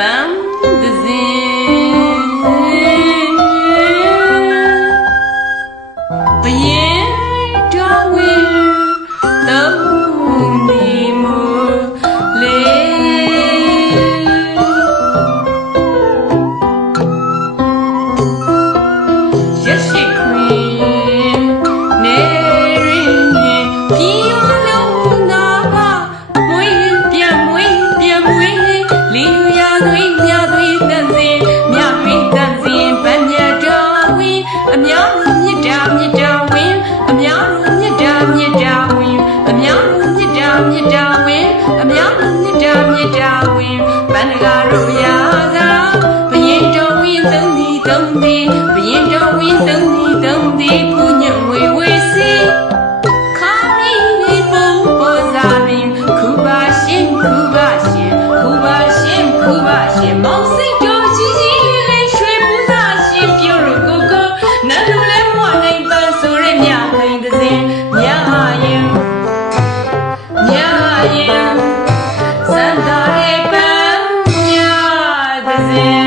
bam. Halloween. fazer.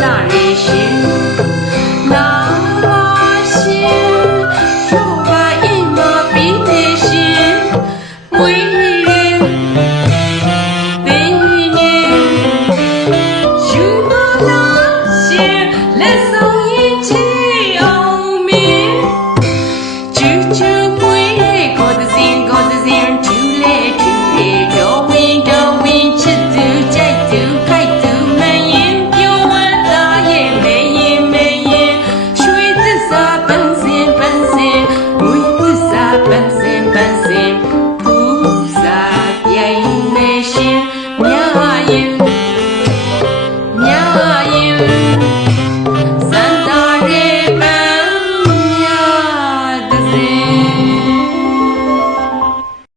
那里行